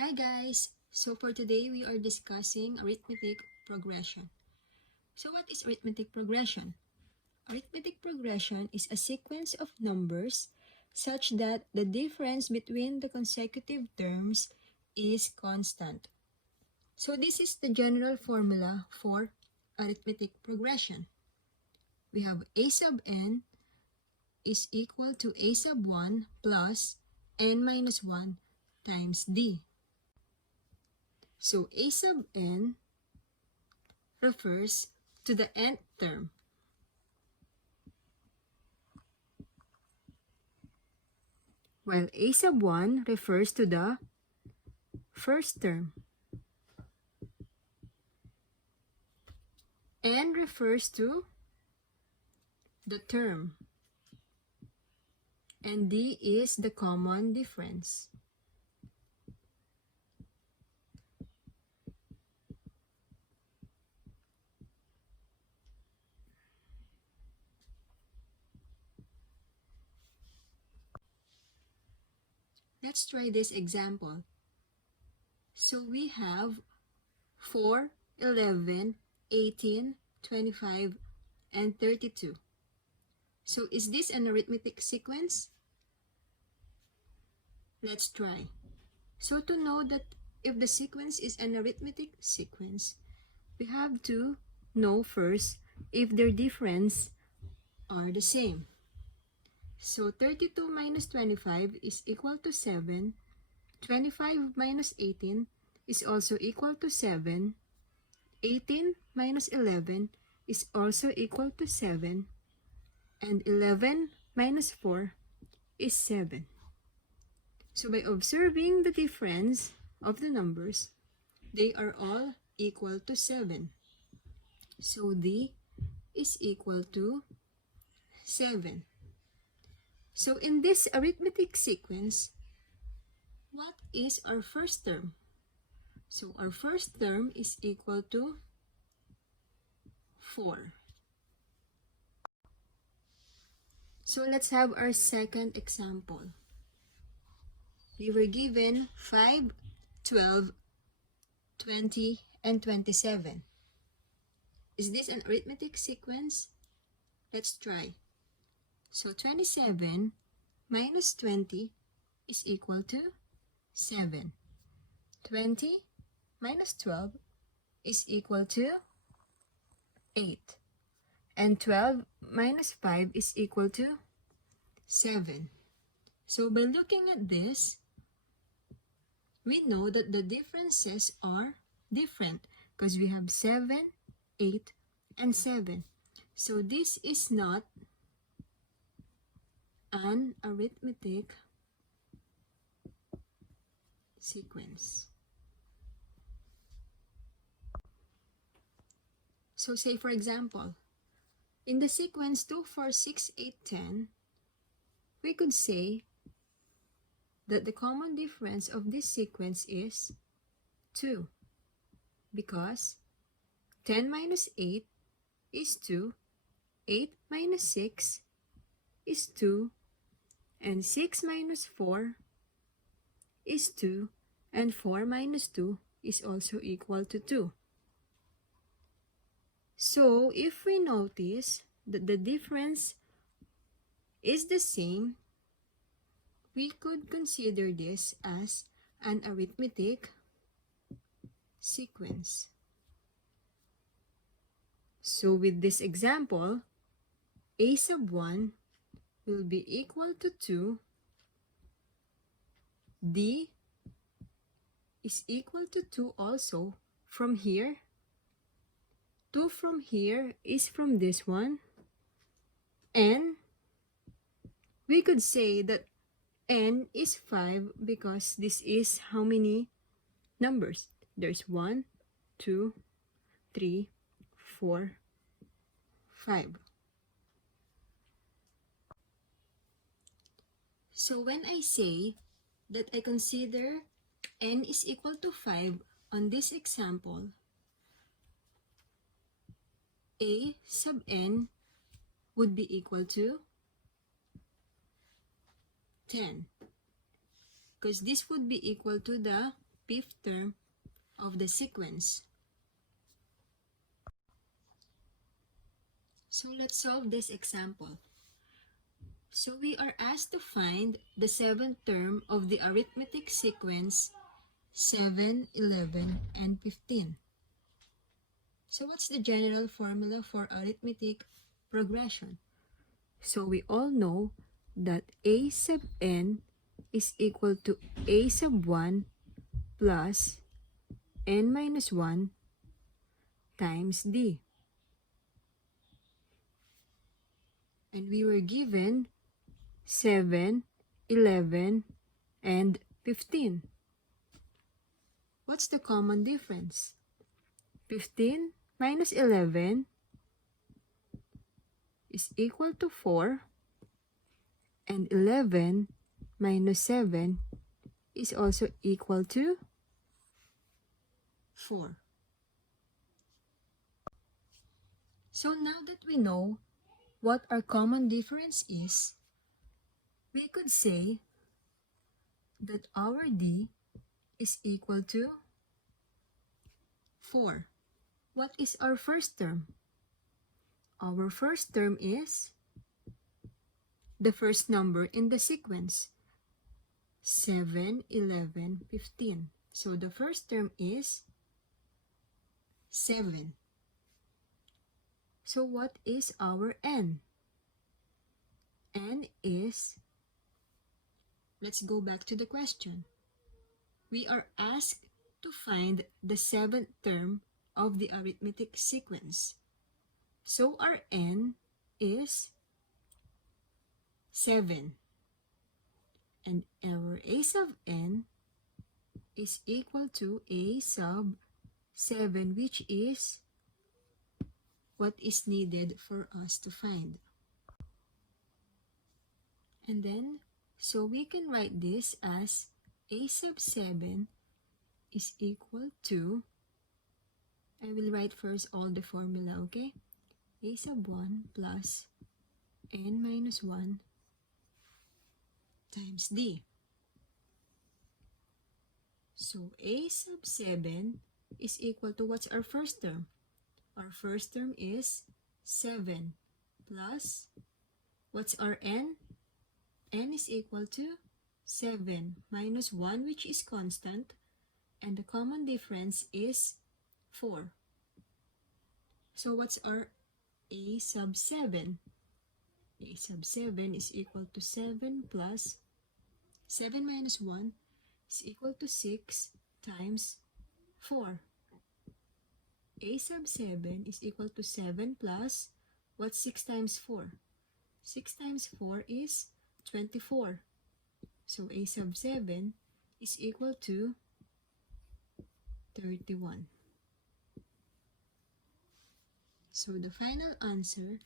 Hi guys! So for today, we are discussing arithmetic progression. So what is arithmetic progression? Arithmetic progression is a sequence of numbers such that the difference between the consecutive terms is constant. So this is the general formula for arithmetic progression. We have a sub n is equal to a sub 1 plus n minus 1 times d. So a sub n refers to the nth term, while a sub 1 refers to the first term. N refers to the term, and d is the common difference. Let's try this example. So we have 4, 11, 18, 25, and 32. So is this an arithmetic sequence? Let's try. So to know that if the sequence is an arithmetic sequence, we have to know first if their difference are the same. So 32 minus 25 is equal to 7. 25 minus 18 is also equal to 7. 18 minus 11 is also equal to 7. And 11 minus 4 is 7. So by observing the difference of the numbers, they are all equal to 7. So D is equal to 7. So in this arithmetic sequence, what is our first term? So our first term is equal to 4. So let's have our second example. We were given 5, 12, 20, and 27. Is this an arithmetic sequence? Let's try. So 27 minus 20 is equal to 7. 20 minus 12 is equal to 8. And 12 minus 5 is equal to 7. So by looking at this, we know that the differences are different because we have 7, 8, and 7. So this is not an arithmetic sequence. So say for example, in the sequence 2, 4, 6, 8, 10, we could say that the common difference of this sequence is 2, because 10 minus 8 is 2, 8 minus 6 is 2, and 6 minus 4 is 2, and 4 minus 2 is also equal to 2. So if we notice that the difference is the same, we could consider this as an arithmetic sequence. So with this example, a sub 1 will be equal to 2, d is equal to 2 also from here. 2 from here is from this one, and we could say that n is 5 because this is how many numbers? There's 1, 2, 3, 4, 5. So when I say that I consider n is equal to 5 on this example, a sub n would be equal to 10, because this would be equal to the fifth term of the sequence. So let's solve this example. So we are asked to find the seventh term of the arithmetic sequence 7, 11, and 15. So what's the general formula for arithmetic progression? So we all know that a sub n is equal to a sub 1 plus n minus 1 times d. And we were given 7, 11, and 15. What's the common difference? 15 minus 11 is equal to 4, and 11 minus 7 is also equal to 4. So now that we know what our common difference is, we could say that our d is equal to 4. What is our first term? Our first term is the first number in the sequence, 7, 11, 15. So the first term is 7. So what is our n? N is, let's go back to the question. We are asked to find the seventh term of the arithmetic sequence. So our n is 7. And our a sub n is equal to a sub 7, which is what is needed for us to find. And then, so we can write this as a sub 7 is equal to, I will write first all the formula, okay? A sub 1 plus n minus 1 times d. So a sub 7 is equal to, what's our first term? Our first term is 7 plus, what's our n? N is equal to 7 minus 1, which is constant, and the common difference is 4. So what's our a sub 7? A sub 7 is equal to 7 plus 7 minus 1 is equal to 6 times 4. A sub 7 is equal to 7 plus, what's 6 times 4? 6 times 4 is 24. So a sub 7 is equal to 31. So the final answer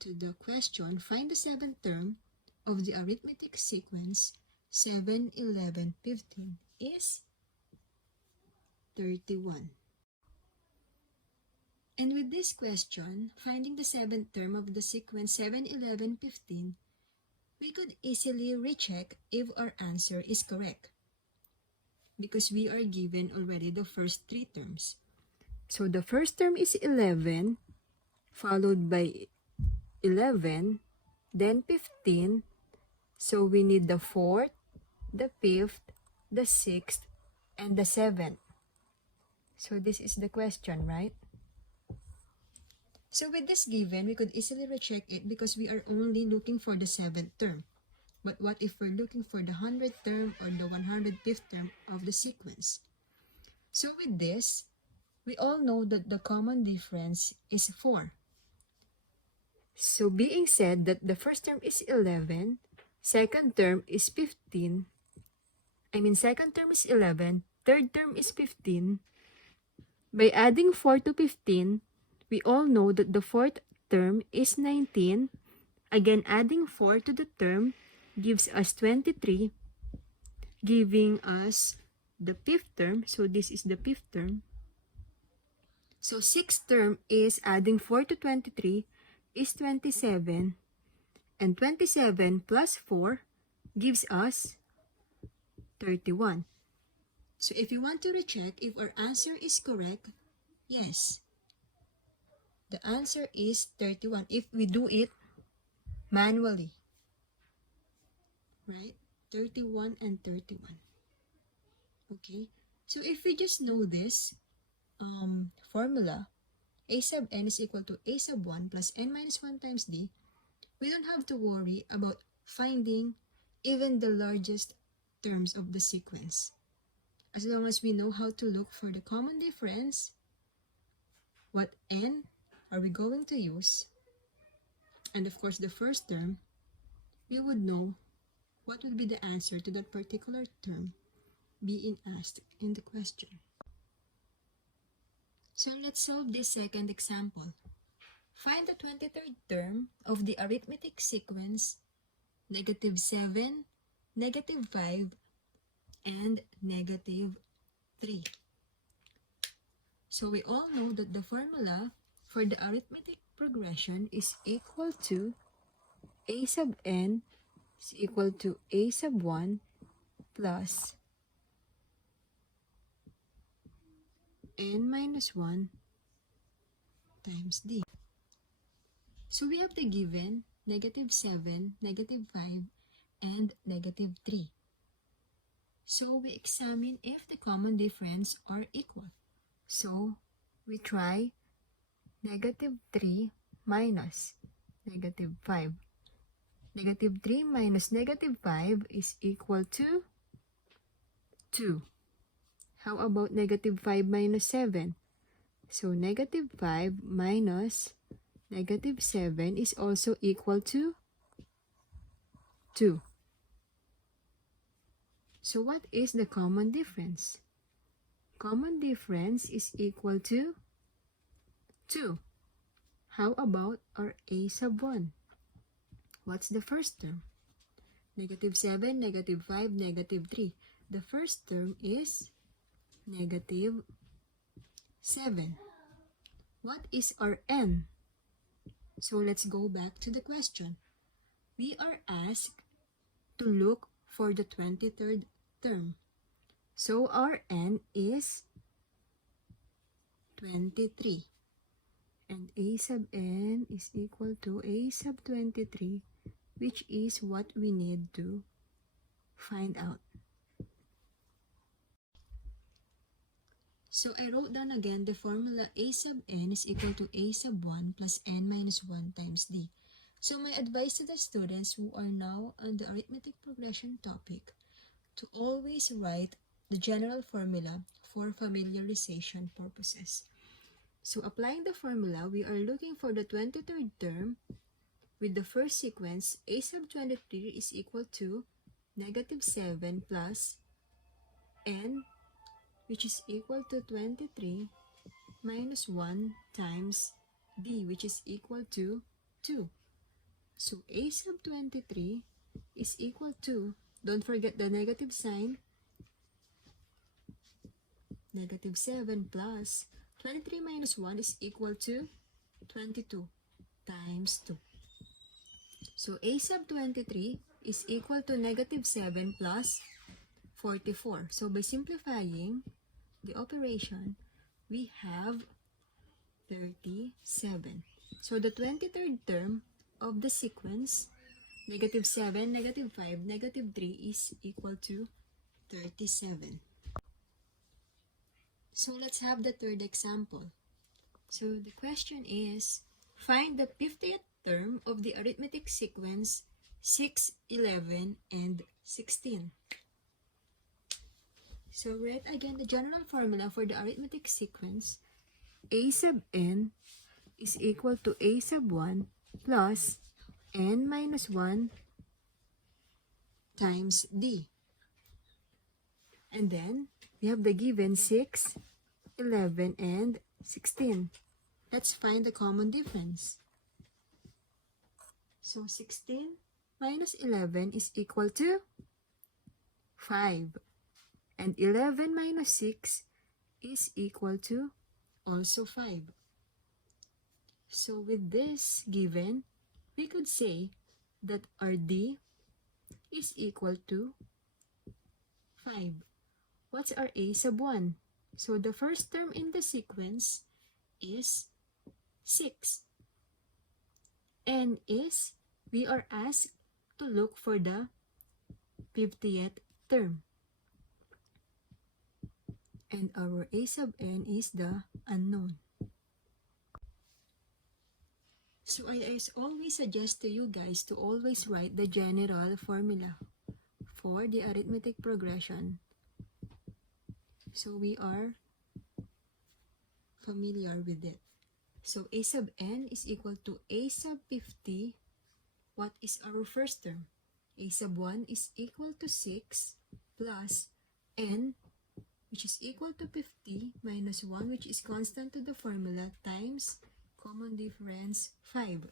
to the question, find the seventh term of the arithmetic sequence 7, 11, 15 is 31. And with this question, finding the seventh term of the sequence 7, 11, 15, we could easily recheck if our answer is correct, because we are given already the first three terms. So the first term is 11, followed by 11, then 15. So we need the fourth, the fifth, the sixth, and the seventh. So this is the question, right? So with this given, we could easily recheck it because we are only looking for the seventh term. But what if we're looking for the 100th term or the 105th term of the sequence? So with this, we all know that the common difference is 4. So being said that the first term is 11, second term is 15, second term is 11, third term is 15. By adding 4 to 15, we all know that the fourth term is 19. Again, adding 4 to the term gives us 23, giving us the fifth term. So this is the fifth term. So sixth term is adding 4 to 23 is 27. And 27 plus 4 gives us 31. So if you want to recheck if our answer is correct, yes, the answer is 31 if we do it manually, right? 31 and 31. Okay, so if we just know this formula, a sub n is equal to a sub 1 plus n minus 1 times d, we don't have to worry about finding even the largest terms of the sequence. As long as we know how to look for the common difference, what n are we going to use, and of course the first term, we would know what would be the answer to that particular term being asked in the question. So let's solve this second example. Find the 23rd term of the arithmetic sequence -7, -5, and -3. So we all know that the formula for the arithmetic progression is equal to a sub n is equal to a sub 1 plus n minus 1 times d. So we have the given -7, -5, and -3. So we examine if the common difference are equal. So we try -3 minus -5. -3 minus -5 is equal to 2. How about -5 minus 7? So -5 minus -7 is also equal to 2. So what is the common difference? Common difference is equal to 2. How about our a sub 1? What's the first term? -7, -5, -3. The first term is -7. What is our n? So let's go back to the question. We are asked to look for the 23rd term. So our n is 23. And a sub n is equal to a sub 23, which is what we need to find out. So I wrote down again the formula a sub n is equal to a sub 1 plus n minus 1 times d. So my advice to the students who are now on the arithmetic progression topic to always write the general formula for familiarization purposes. So applying the formula, we are looking for the 23rd term with the first sequence a sub 23 is equal to -7 plus n, which is equal to 23 minus 1 times d, which is equal to 2. So a sub 23 is equal to, don't forget the negative sign, -7 plus 23 minus 1 is equal to 22 times 2. So a sub 23 is equal to -7 plus 44. So by simplifying the operation, we have 37. So the 23rd term of the sequence, -7, -5, -3 is equal to 37. So let's have the third example. So the question is, find the 50th term of the arithmetic sequence 6, 11, and 16. So write again the general formula for the arithmetic sequence. A sub n is equal to a sub 1 plus n minus 1 times d. And then we have the given 6, 11, and 16. Let's find the common difference. So 16 minus 11 is equal to 5. And 11 minus 6 is equal to also 5. So with this given, we could say that our d is equal to 5. what's our a sub 1? So the first term in the sequence is 6. N is, we are asked to look for the 50th term. And our a sub n is the unknown. So I always suggest to you guys to always write the general formula for the arithmetic progression, so we are familiar with it. So a sub n is equal to a sub 50. What is our first term? A sub 1 is equal to 6 plus n, which is equal to 50, minus 1, which is constant to the formula, times common difference 5.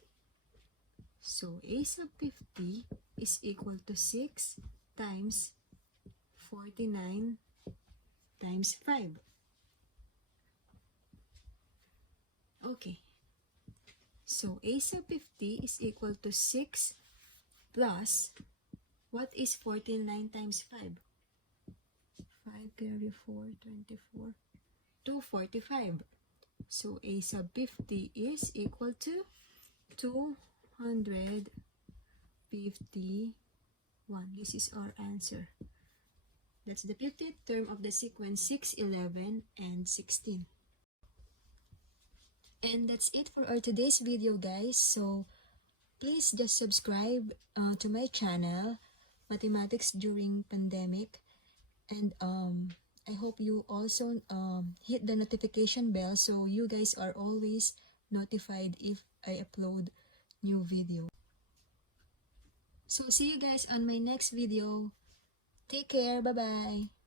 So a sub 50 is equal to 6 times 49 times 5. Okay. So a sub 50 is equal to 6 plus, what is 49 times 5? 5 carry 4, 24, 245. So a sub 50 is equal to 251. This is our answer. That's the 50th term of the sequence 6, 11, and 16. And that's it for our today's video, guys. So please just subscribe to my channel, Mathematics During Pandemic. And I hope you also hit the notification bell so you guys are always notified if I upload new video. So see you guys on my next video. Take care. Bye-bye.